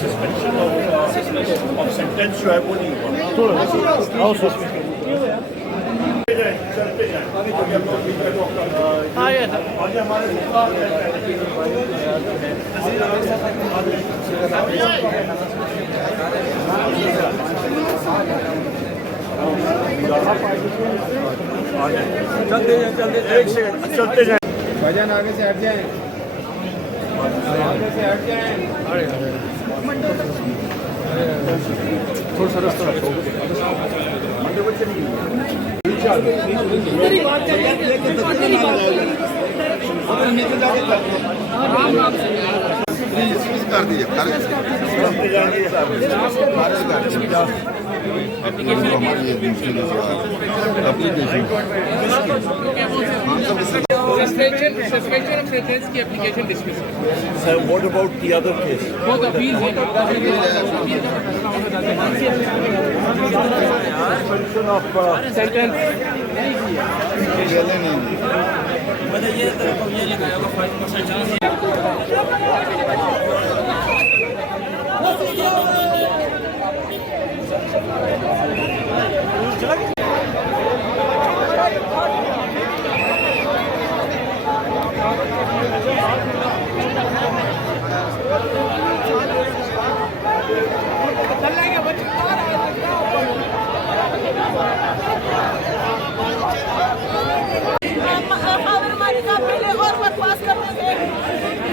Suspension of sentence जो है वो नहीं हुआ। चलते जाए आगे हमारे चलते जाए भजन आगे से हट जाए, आगे से हट जाए। थोड़ा सा रास्ता रखो। कर दीजिए Suspension of sentence की application dismiss. Sir, what about the other case? बहुत अपील है. Suspension of Sentence. पहले और बकवास करते थे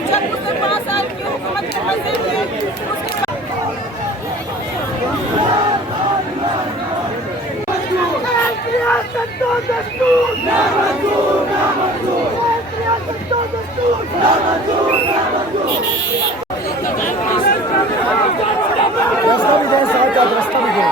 जब उसने 5 साल की हुकूमत के मजे थे रास्ता भी दें, साथ आप रास्ता भी दें।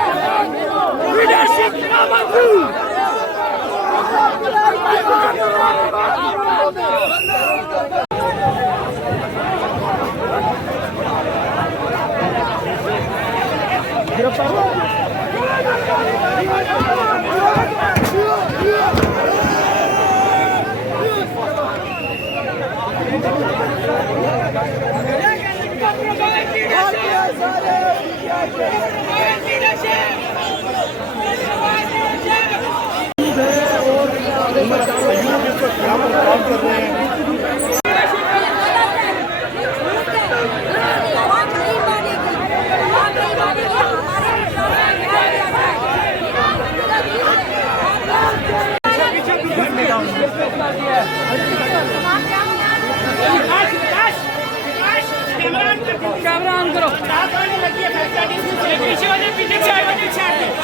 कैमरा ऑन करो. पीछे वाले पीछे